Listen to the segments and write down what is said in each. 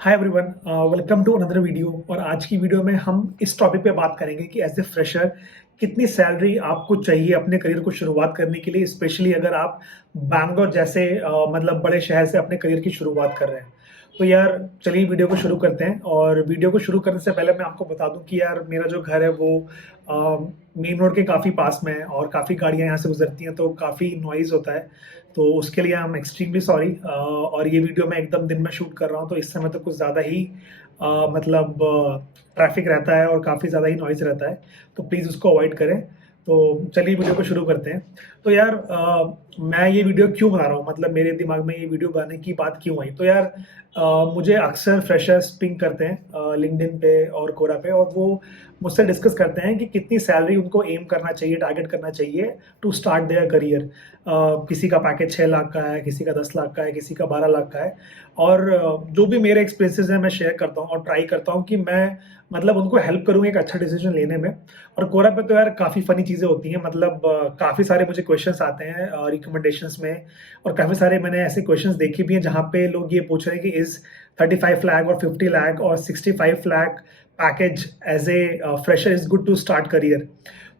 Hi everyone, welcome to another video. और आज की वीडियो में हम इस टॉपिक पे बात करेंगे कि एज ए फ्रेशर कितनी सैलरी आपको चाहिए अपने करियर को शुरुआत करने के लिए, स्पेशली अगर आप बैंगलोर जैसे मतलब बड़े शहर से अपने करियर की शुरुआत कर रहे हैं। तो यार चलिए वीडियो को शुरू करते हैं। और वीडियो को शुरू करने से पहले मैं आपको बता दूं कि यार मेरा जो घर है वो मेन रोड के काफ़ी पास में है और काफ़ी गाड़ियाँ यहाँ से गुजरती हैं, तो काफ़ी नॉइज़ होता है। तो उसके लिए आई एम एक्सट्रीमली सॉरी। और ये वीडियो मैं एकदम दिन में शूट कर रहा हूँ, तो इस समय तो कुछ ज़्यादा ही मतलब ट्रैफिक रहता है और काफ़ी ज़्यादा ही नॉइज़ रहता है, तो प्लीज़ उसको अवॉइड करें। तो चलिए वीडियो को शुरू करते हैं। तो यार मैं ये वीडियो क्यों बना रहा हूँ, मतलब मेरे दिमाग में ये वीडियो बनाने की बात क्यों आई। तो यार मुझे अक्सर फ्रेशर्स पिंग करते हैं लिंक्डइन पे और कोरा पे, और वो मुझसे डिस्कस करते हैं कि कितनी सैलरी उनको एम करना चाहिए, टारगेट करना चाहिए टू स्टार्ट देयर करियर। किसी का पैकेज 6 लाख का है, किसी का 10 लाख का है, किसी का 12 लाख का है। और जो भी मेरे एक्सपीरियंसेस हैं मैं शेयर करता हूँ और ट्राई करता हूँ कि मैं मतलब उनको हेल्प करूँ एक अच्छा डिसीजन लेने में। और कोरा पे तो यार काफ़ी फ़नी चीज़ें होती हैं, मतलब काफ़ी सारे मुझे क्वेश्चंस आते हैं रिकमेंडेशंस में। और काफ़ी सारे मैंने ऐसे क्वेश्चंस देखे भी हैं जहाँ पे लोग ये पूछ रहे हैं कि इज़ 35 लाख और 50 लाख और 65 lakh package as a fresher is good to start career.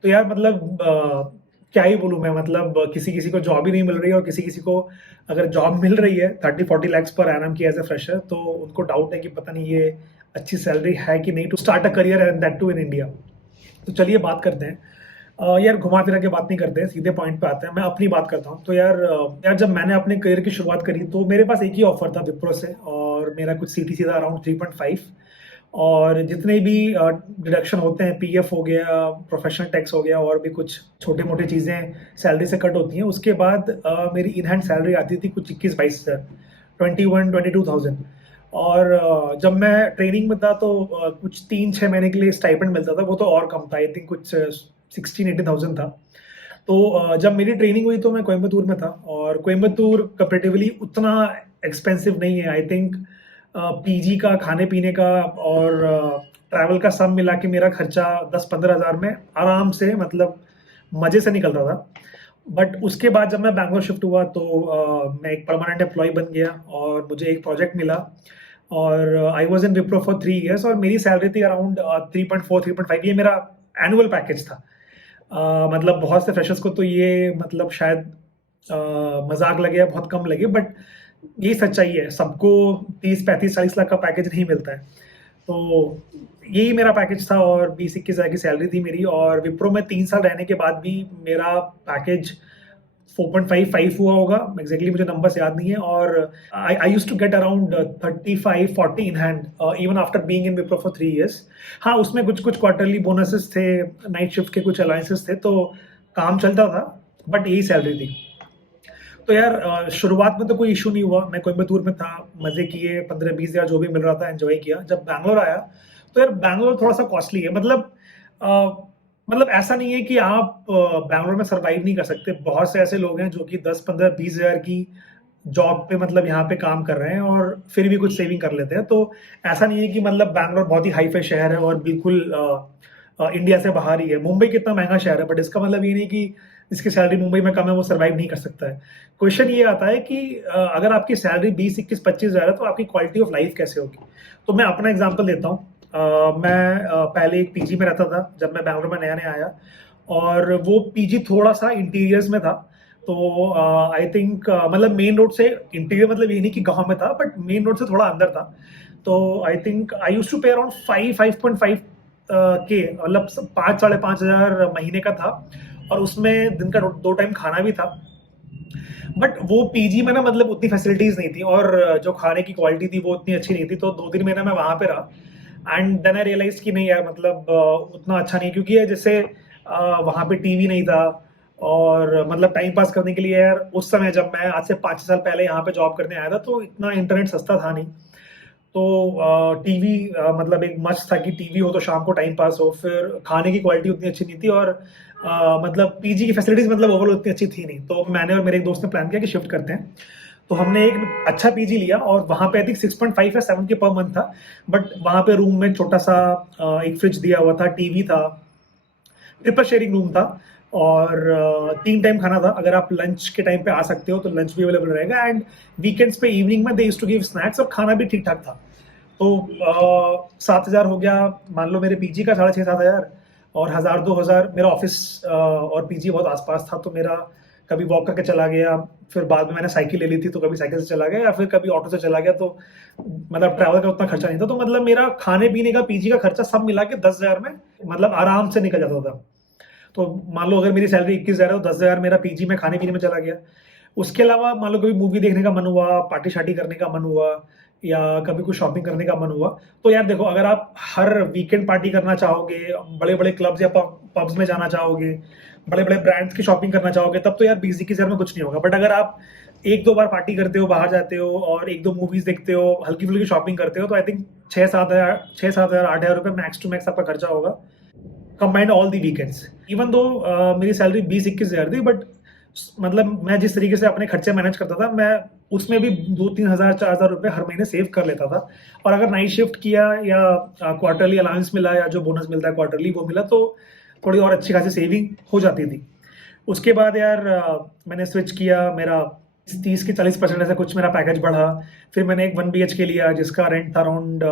तो यार मतलब क्या ही बोलूँ मैं, मतलब किसी किसी को जॉब ही नहीं मिल रही है, और किसी किसी को अगर जॉब मिल रही है 30-40 लैक्स पर एनम की एज ए फ्रेशर, तो उनको डाउट है कि पता नहीं ये अच्छी सैलरी है कि नहीं to start a career and that too in India. तो चलिए बात करते हैं। यार घुमा फिरा के बात नहीं करते हैं, सीधे पॉइंट पे आते हैं। मैं अपनी बात करता हूँ। तो यार जब मैंने अपने करियर की शुरुआत करी तो मेरे पास एक ही ऑफर था विप्रो से, और मेरा कुछ सीटीसी था अराउंड 3.5। और जितने भी डिडक्शन होते हैं, पीएफ हो गया, प्रोफेशनल टैक्स हो गया, और भी कुछ छोटे मोटे चीज़ें सैलरी से कट होती हैं, उसके बाद मेरी इन हैंड सैलरी आती थी कुछ 21-22 हज़ार, 21-22 थाउजेंड। और जब मैं ट्रेनिंग में था तो कुछ 3-6 महीने के लिए स्टाइपेंड मिलता था, वो तो और कम था, आई थिंक कुछ 16-18 थाउजेंड था। तो जब मेरी ट्रेनिंग हुई तो मैं कोयम्बतूर में था, और कोयम्बतूर कंपेरेटिवली उतना एक्सपेंसिव नहीं है। आई थिंक पीजी का, खाने पीने का और ट्रैवल का सब मिला के मेरा खर्चा 10-15 हज़ार में आराम से, मतलब मज़े से निकलता था। बट उसके बाद जब मैं बैंगलोर शिफ्ट हुआ तो मैं एक परमानेंट एम्प्लॉय बन गया और मुझे एक प्रोजेक्ट मिला। और I was in Wipro for 3 years, और मेरी सैलरी थी अराउंड 3.4-3.5। ये मेरा एनुअल पैकेज था। मतलब बहुत से फ्रेशर्स को तो ये मतलब शायद मजाक लगे या बहुत कम लगे, बट यही सच्चाई है, सबको 30-35-40 लाख का पैकेज नहीं मिलता है। तो यही मेरा पैकेज था, और 20-21 हज़ार की सैलरी थी मेरी। और विप्रो में 3 साल रहने के बाद भी मेरा पैकेज 4.55 हुआ होगा, एग्जैक्टली मुझे नंबर्स याद नहीं है। और I used to get around 35-40 in hand even after being in Wipro for 3 years. हाँ, उसमें कुछ कुछ क्वार्टरली बोनसेस थे, नाइट शिफ्ट के कुछ अलाउंसेस थे, तो काम चलता था, बट यही सैलरी थी। तो यार शुरुआत में तो कोई इशू नहीं हुआ, मैं कोयम्बतूर में था, मजे किए, 15-20 हज़ार जो भी मिल रहा था एंजॉय किया। जब बैंगलोर आया तो यार बैंगलोर थोड़ा सा कॉस्टली है, मतलब ऐसा नहीं है कि आप बैंगलोर में सरवाइव नहीं कर सकते। बहुत से ऐसे लोग हैं जो कि 10-15-20 हज़ार की जॉब पे मतलब यहाँ पे काम कर रहे हैं और फिर भी कुछ सेविंग कर लेते हैं। तो ऐसा नहीं है कि मतलब बैंगलोर बहुत ही हाई फाई शहर है और बिल्कुल इंडिया से बाहर ही है। मुंबई कितना महंगा शहर है, बट इसका मतलब ये नहीं कि जिसकी सैलरी मुंबई में कम है वो सर्वाइव नहीं कर सकता है। क्वेश्चन ये आता है कि अगर आपकी सैलरी 20-21-25 हज़ार है तो आपकी क्वालिटी ऑफ लाइफ कैसे होगी। तो मैं अपना एग्जांपल देता हूँ। मैं पहले एक पीजी में रहता था जब मैं बैंगलोर में नया नया आया, और वो पीजी थोड़ा सा इंटीरियर्स में था। तो आई थिंक मतलब मेन रोड से इंटीरियर, मतलब ये नहीं कि गाँव में था, बट मेन रोड से थोड़ा अंदर था। तो I think I used to pay around 5.5 K, मतलब 5-5.5 हज़ार महीने का था। और उसमें दिन का 2 टाइम खाना भी था। बट वो पीजी में ना मतलब उतनी फैसिलिटीज नहीं थी, और जो खाने की क्वालिटी थी वो उतनी अच्छी नहीं थी। तो 2-3 महीने मैं वहां पे रहा, एंड देन आई रियलाइज कि नहीं यार, मतलब उतना अच्छा नहीं, क्योंकि ये जैसे वहां पे टीवी नहीं था। और मतलब टाइम पास करने के लिए यार, उस समय जब मैं आज से 5 साल पहले यहाँ पे जॉब करने आया था तो इतना इंटरनेट सस्ता था नहीं। तो टीवी मतलब एक मस्ट था कि टीवी हो तो शाम को टाइम पास हो। फिर खाने की क्वालिटी उतनी अच्छी नहीं थी, और मतलब पीजी की फैसिलिटीज मतलब ओवरऑल उतनी अच्छी थी नहीं। तो मैंने और मेरे एक दोस्त ने प्लान किया कि शिफ्ट करते हैं। तो हमने एक अच्छा पीजी लिया, और वहाँ पे आई थिंक 6.5 या 7 के पर मंथ था। बट वहाँ पे रूम में छोटा सा एक फ्रिज दिया हुआ था, टीवी था, ट्रिपल शेयरिंग रूम था, और 3 टाइम खाना था। अगर आप लंच के टाइम पे आ सकते हो तो लंच भी अवेलेबल रहेगा, एंड वीकेंड्स पे इवनिंग में they used to give snacks, और खाना भी ठीक ठाक था। तो 7,000 हो गया, मान लो मेरे पीजी का 6,500-7,000, और 1,000-2,000 मेरा ऑफिस और पीजी बहुत आसपास था, तो मेरा कभी वॉक करके चला गया, फिर बाद में मैंने साइकिल ले ली थी तो कभी साइकिल से चला गया या फिर कभी ऑटो से चला गया, तो मतलब ट्रैवल का उतना खर्चा नहीं था। तो मतलब मेरा खाने पीने का, पीजी का खर्चा सब मिला के 10,000 में मतलब आराम से निकल जाता था। तो मान लो अगर मेरी सैलरी 21,000 है तो 10,000 मेरा पीजी में खाने पीने में चला गया। उसके अलावा मान लो कभी मूवी देखने का मन हुआ, पार्टी शार्टी करने का मन हुआ, या कभी कुछ शॉपिंग करने का मन हुआ, तो यार देखो, अगर आप हर वीकेंड पार्टी करना चाहोगे, बड़े बड़े क्लब्स या पब्स में जाना चाहोगे, बड़े बड़े ब्रांड्स की शॉपिंग करना चाहोगे, तब तो यार 20-21,000 में कुछ नहीं होगा। बट अगर आप एक दो बार पार्टी करते हो, बाहर जाते हो और एक दो मूवीज देखते हो, हल्की फुल्की शॉपिंग करते हो, तो आई थिंक 6-7 हज़ार 8,000 रुपये मैक्स टू मैक्स आपका खर्चा होगा, combined all the weekends. Even though मेरी सैलरी 20-21,000 थी, बट मतलब मैं जिस तरीके से अपने खर्चे मैनेज करता था, मैं उसमें भी 2-3 हज़ार 4,000 रुपये हर महीने सेव कर लेता था। और अगर नाइट शिफ्ट किया या क्वार्टरली अलाउंस मिला या जो बोनस मिलता है क्वार्टरली वो मिला, तो थोड़ी और अच्छी खासी सेविंग हो जाती थी। उसके बाद यार मैंने स्विच किया, मेरा 30 के 40% ऐसा कुछ मेरा पैकेज बढ़ा। फिर मैंने एक 1 BHK लिया जिसका रेंट था अराउंड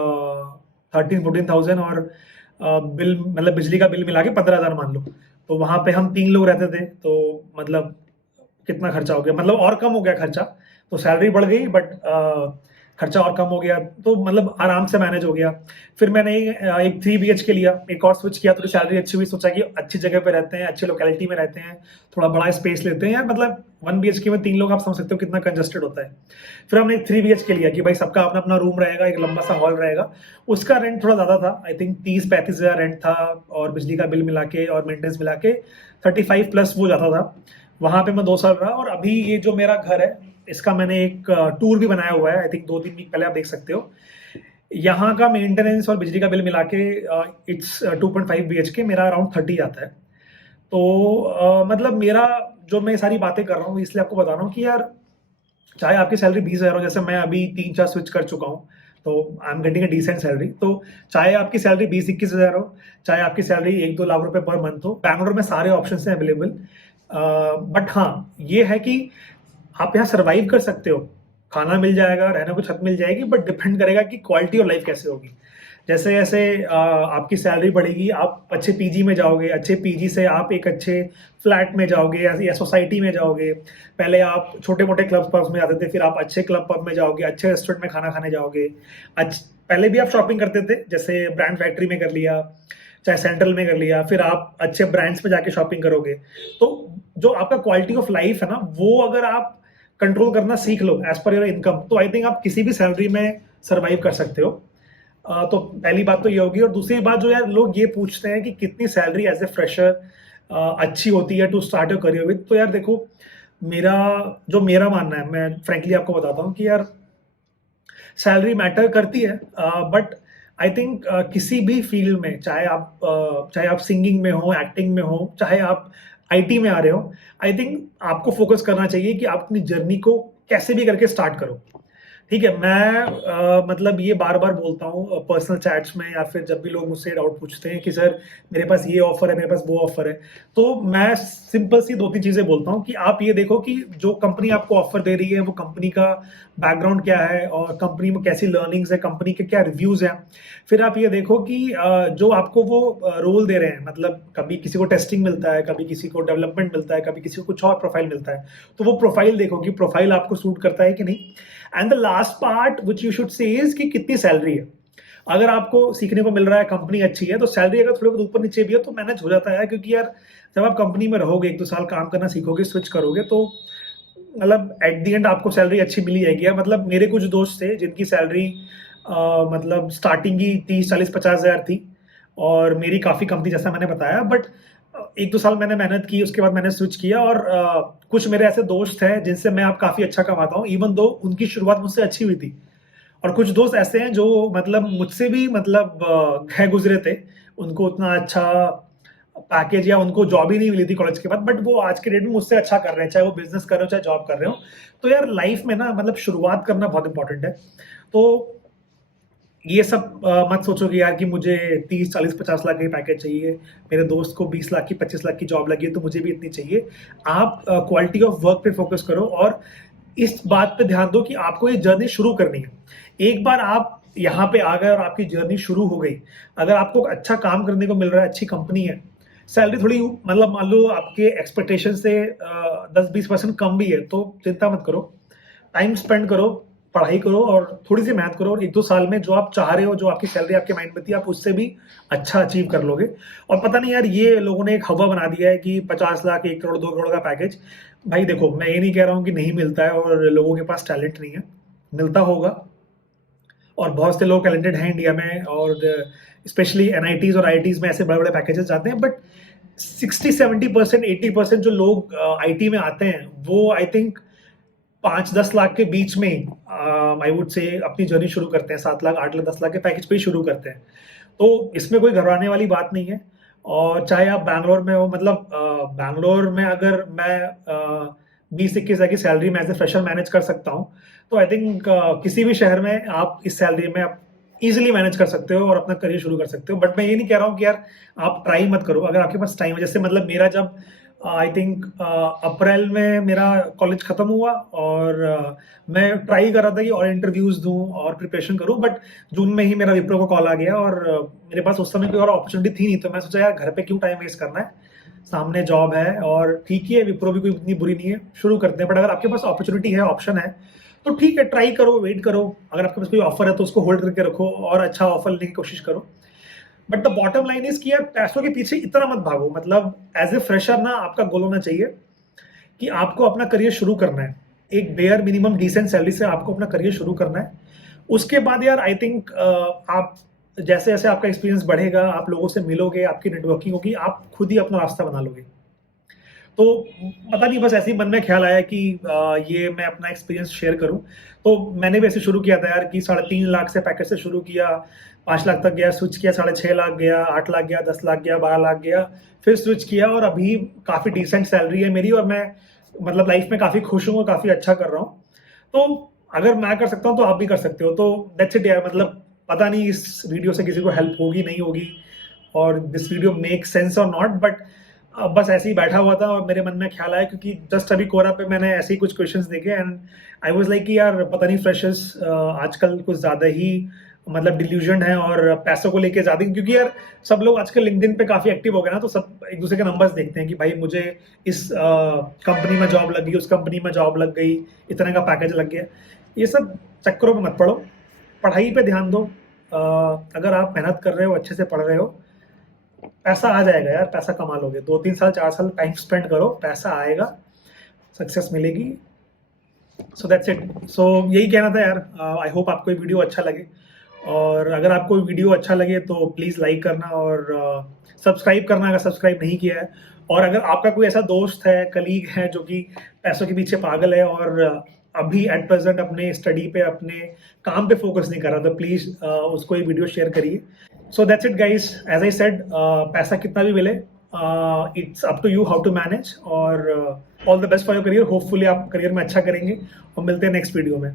13-14,000, और बिल मतलब बिजली का बिल मिला के 15,000 मान लो। तो वहाँ पे हम 3 लोग रहते थे, तो मतलब कितना खर्चा हो गया, मतलब और कम हो गया खर्चा। तो सैलरी बढ़ गई बट खर्चा और कम हो गया, तो मतलब आराम से मैनेज हो गया। फिर मैंने एक 3 BHK लिया, एक और स्विच किया, थोड़ी सैलरी अच्छी हुई, सोचा कि अच्छी जगह पे रहते हैं, अच्छी लोकेलिटी में रहते हैं, थोड़ा बड़ा स्पेस लेते हैं यार, मतलब 1 BHK में 3 लोग, आप समझ सकते हो कितना कंजस्टेड होता है। फिर हमने एक 3 BHK लिया कि भाई सबका अपना अपना रूम रहेगा, एक लंबा सा हॉल रहेगा। उसका रेंट थोड़ा ज़्यादा था, आई थिंक 30-35 हज़ार रेंट था, और बिजली का बिल मिला के और मेंटेनेंस मिला के 35 प्लस वो जाता था। वहाँ पे मैं 2 साल रहा, और अभी ये जो मेरा घर है इसका मैंने एक टूर भी बनाया हुआ है, आई थिंक 2-3 वीक पहले, आप देख सकते हो। यहाँ का मेंटेनेंस और बिजली का बिल मिला के इट्स 2.5 BHK, मेरा अराउंड 30 आता है। तो मतलब मेरा जो मैं सारी बातें कर रहा हूँ इसलिए आपको बता रहा हूँ कि यार चाहे आपकी सैलरी 20,000 हो, जैसे मैं अभी 3-4 स्विच कर चुका हूँ, तो I am getting a decent salary. तो चाहे आपकी सैलरी 20-21 हज़ार हो, चाहे आपकी सैलरी 1-2 लाख रुपए पर मंथ हो, बैंगलोर में सारे ऑप्शन हैं अवेलेबल। बट हाँ, ये है कि आप यहाँ सर्वाइव कर सकते हो, खाना मिल जाएगा, रहने को छत मिल जाएगी, बट डिपेंड करेगा कि क्वालिटी ऑफ लाइफ कैसे होगी। जैसे जैसे आपकी सैलरी बढ़ेगी, आप अच्छे पीजी में जाओगे, अच्छे पीजी से आप एक अच्छे फ्लैट में जाओगे या सोसाइटी में जाओगे। पहले आप छोटे मोटे क्लब पब्स में जाते थे, फिर आप अच्छे क्लब पब में जाओगे, अच्छे रेस्टोरेंट में खाना खाने जाओगे। पहले भी आप शॉपिंग करते थे, जैसे ब्रांड फैक्ट्री में कर लिया, चाहे सेंट्रल में कर लिया, फिर आप अच्छे ब्रांड्स में जाके शॉपिंग करोगे। तो जो आपका क्वालिटी ऑफ लाइफ है ना, वो अगर आप कंट्रोल करना सीख लो एज पर योर इनकम, तो आई थिंक आप किसी भी सैलरी में सर्वाइव कर सकते हो। तो पहली बात तो ये होगी। और दूसरी बात, जो यार लोग ये पूछते हैं कि कितनी सैलरी एज ए फ्रेशर अच्छी होती है to start your career with, तो यार देखो, मेरा मानना है, मैं फ्रेंकली आपको बताता हूँ कि यार सैलरी मैटर करती है, बट आई थिंक किसी भी फील्ड में, चाहे आप सिंगिंग में हो, एक्टिंग में हो, चाहे आप आईटी में आ रहे हो, आई थिंक आपको फोकस करना चाहिए कि आप अपनी जर्नी को कैसे भी करके स्टार्ट करो। ठीक है, मैं मतलब ये बार बार बोलता हूँ पर्सनल चैट्स में, या फिर जब भी लोग मुझसे डाउट पूछते हैं कि सर मेरे पास ये ऑफर है, मेरे पास वो ऑफर है, तो मैं सिंपल सी 2-3 चीजें बोलता हूँ कि आप ये देखो कि जो कंपनी आपको ऑफर दे रही है वो कंपनी का बैकग्राउंड क्या है, और कंपनी में कैसी लर्निंग्स है, कंपनी के क्या रिव्यूज हैं। फिर आप ये देखो कि जो आपको वो रोल दे रहे हैं, मतलब कभी किसी को टेस्टिंग मिलता है, कभी किसी को डेवलपमेंट मिलता है, कभी किसी को कुछ और प्रोफाइल मिलता है, तो वो प्रोफाइल देखो कि प्रोफाइल आपको सूट करता है कि नहीं। And the last part which you should say is कि कितनी सैलरी है। अगर आपको सीखने को मिल रहा है, कंपनी अच्छी है, तो सैलरी अगर थोड़ी बहुत ऊपर नीचे भी है तो मैनेज हो जाता है, क्योंकि यार जब आप कंपनी में रहोगे, 1-2 साल काम करना सीखोगे, स्विच करोगे, तो मतलब एट दी एंड आपको सैलरी अच्छी मिली जाएगी। यार मतलब मेरे कुछ दोस्त थे जिनकी सैलरी मतलब स्टार्टिंग ही 30-40-50 हज़ार थी, और मेरी काफ़ी कम थी जैसा मैंने बताया, बट 1-2 साल मैंने मेहनत की, उसके बाद मैंने स्विच किया। और कुछ मेरे ऐसे दोस्त हैं जिनसे मैं अब काफ़ी अच्छा कमाता हूँ, इवन दो उनकी शुरुआत मुझसे अच्छी हुई थी। और कुछ दोस्त ऐसे हैं जो मतलब मुझसे भी मतलब गए गुजरे थे, उनको उतना अच्छा पैकेज या उनको जॉब ही नहीं मिली थी कॉलेज के बाद, बट वो आज के डेट में मुझसे अच्छा कर रहे हैं, चाहे वो बिजनेस कर रहे हो चाहे जॉब कर रहे हो। तो यार लाइफ में ना मतलब शुरुआत करना बहुत इंपॉर्टेंट है। तो ये सब मत सोचो कि यार कि मुझे 30-40-50 लाख की पैकेज चाहिए, मेरे दोस्त को 20 लाख की 25 लाख की जॉब लगी है तो मुझे भी इतनी चाहिए। आप क्वालिटी ऑफ वर्क पे फोकस करो, और इस बात पे ध्यान दो कि आपको ये जर्नी शुरू करनी है। एक बार आप यहाँ पे आ गए और आपकी जर्नी शुरू हो गई, अगर आपको अच्छा काम करने को मिल रहा है, अच्छी कंपनी है, सैलरी थोड़ी मतलब मान लो आपके एक्सपेक्टेशन से 10-20% कम भी है, तो चिंता मत करो, टाइम स्पेंड करो, पढ़ाई करो और थोड़ी सी मेहनत करो और 1-2 साल में जो आप चाह रहे हो, जो आपकी सैलरी आपके माइंड में थी, आप उससे भी अच्छा अचीव कर लोगे। और पता नहीं यार, ये लोगों ने एक हवा बना दिया है कि 50 लाख, 1 करोड़, 2 करोड़ का पैकेज। भाई देखो, मैं ये नहीं कह रहा हूँ कि नहीं मिलता है और लोगों के पास टैलेंट नहीं है, मिलता होगा और बहुत से लोग टैलेंटेड हैं इंडिया में, और स्पेशली एनआईटीज और आईआईटीज में ऐसे बड़े बड़े पैकेजेस जाते हैं। बट 60-70%, 80% जो लोग आईटी में आते हैं, वो आई थिंक 5-10 लाख के बीच में आई वुड से अपनी जर्नी शुरू करते हैं। 7 लाख, 8 लाख, 10 लाख के पैकेज पे ही शुरू करते हैं। तो इसमें कोई घबराने वाली बात नहीं है। और चाहे आप बैंगलोर में हो, मतलब बैंगलोर में अगर मैं 20-21 हज़ार की सैलरी में एज ए फ्रेशर मैनेज कर सकता हूँ, तो आई थिंक किसी भी शहर में आप इस सैलरी में आप इजीली मैनेज कर सकते हो और अपना करियर शुरू कर सकते हो। बट मैं ये नहीं कह रहा हूँ कि यार आप ट्राई मत करो, अगर आपके पास टाइम है। जैसे मतलब मेरा जब आई थिंक अप्रैल में मेरा कॉलेज खत्म हुआ और मैं ट्राई कर रहा था कि और इंटरव्यूज दूं और प्रिपरेशन करूं, बट जून में ही मेरा विप्रो का कॉल आ गया और मेरे पास उस समय कोई और अपॉर्चुनिटी थी नहीं। तो मैं सोचा यार घर पे क्यों टाइम वेस्ट करना है, सामने जॉब है और ठीक ही है, विप्रो भी कोई इतनी बुरी नहीं है, शुरू करते हैं। बट अगर आपके पास अपॉर्चुनिटी है, ऑप्शन है, तो ठीक है, ट्राई करो, वेट करो। अगर आपके पास कोई ऑफर है तो उसको होल्ड करके रखो और अच्छा ऑफर लेने की कोशिश करो। But the bottom line is कि यार पैसों के पीछे इतना मत भागो। मतलब एज ए फ्रेशर ना, आपका गोल होना चाहिए कि आपको अपना करियर शुरू करना है, एक बेयर मिनिमम डिसेंट सैलरी से आपको अपना करियर शुरू करना है। उसके बाद यार आई थिंक आप जैसे जैसे आपका एक्सपीरियंस बढ़ेगा, आप लोगों से मिलोगे, आपकी नेटवर्किंग होगी, आप खुद ही अपना रास्ता बना लोगे। तो पता नहीं, बस ऐसे ही मन में ख्याल आया कि ये मैं अपना एक्सपीरियंस शेयर करूं। तो मैंने भी ऐसे शुरू किया था यार कि 3.5 लाख से पैकेज से शुरू किया, 5 लाख तक गया, स्विच किया, 6.5 लाख गया, 8 लाख गया, 10 लाख गया, 12 लाख गया, फिर स्विच किया और अभी काफ़ी डिसेंट सैलरी है मेरी और मैं मतलब लाइफ में काफ़ी खुश हूँ और काफ़ी अच्छा कर रहा हूँ। तो अगर मैं कर सकता हूँ तो आप भी कर सकते हो। तो दैट्स इट यार। मतलब पता नहीं इस वीडियो से किसी को हेल्प होगी नहीं होगी और दिस वीडियो मेक सेंस और नॉट, बट बस ऐसे ही बैठा हुआ था और मेरे मन में ख्याल आया क्योंकि जस्ट अभी कोरा पे मैंने ऐसे ही कुछ क्वेश्चंस देखे एंड आई वाज लाइक कि यार पता नहीं फ्रेशर्स आजकल कुछ ज़्यादा ही मतलब डिल्यूजन है और पैसों को लेके ज़्यादा, क्योंकि यार सब लोग आजकल लिंक्डइन पे काफ़ी एक्टिव हो गए ना, तो सब एक दूसरे के नंबर्स देखते हैं कि भाई मुझे इस कंपनी में जॉब लग गई, उस कंपनी में जॉब लग गई, इतने का पैकेज लग गया। ये सब चक्करों में मत पड़ो, पढ़ाई पे ध्यान दो। अगर आप मेहनत कर रहे हो, अच्छे से पढ़ रहे हो, पैसा आ जाएगा यार, पैसा कमा लोगे। 2-3 साल, 4 साल टाइम स्पेंड करो, पैसा आएगा, सक्सेस मिलेगी। सो दैट्स इट। सो यही कहना था यार। आई होप आपको ये वीडियो अच्छा लगे और अगर आपको वीडियो अच्छा लगे तो प्लीज़ लाइक करना और सब्सक्राइब करना अगर सब्सक्राइब नहीं किया है। और अगर आपका कोई ऐसा दोस्त है, कलीग है जो कि पैसों के पीछे पागल है और अभी एट प्रेजेंट अपने स्टडी पे, अपने काम पे फोकस नहीं कर रहा, तो प्लीज़ उसको ये वीडियो शेयर करिए। So that's it guys. As I said, पैसा कितना भी मिले, it's up to you how to manage. और all the best for your career. Hopefully आप करियर में अच्छा करेंगे और मिलते हैं नेक्स्ट वीडियो में।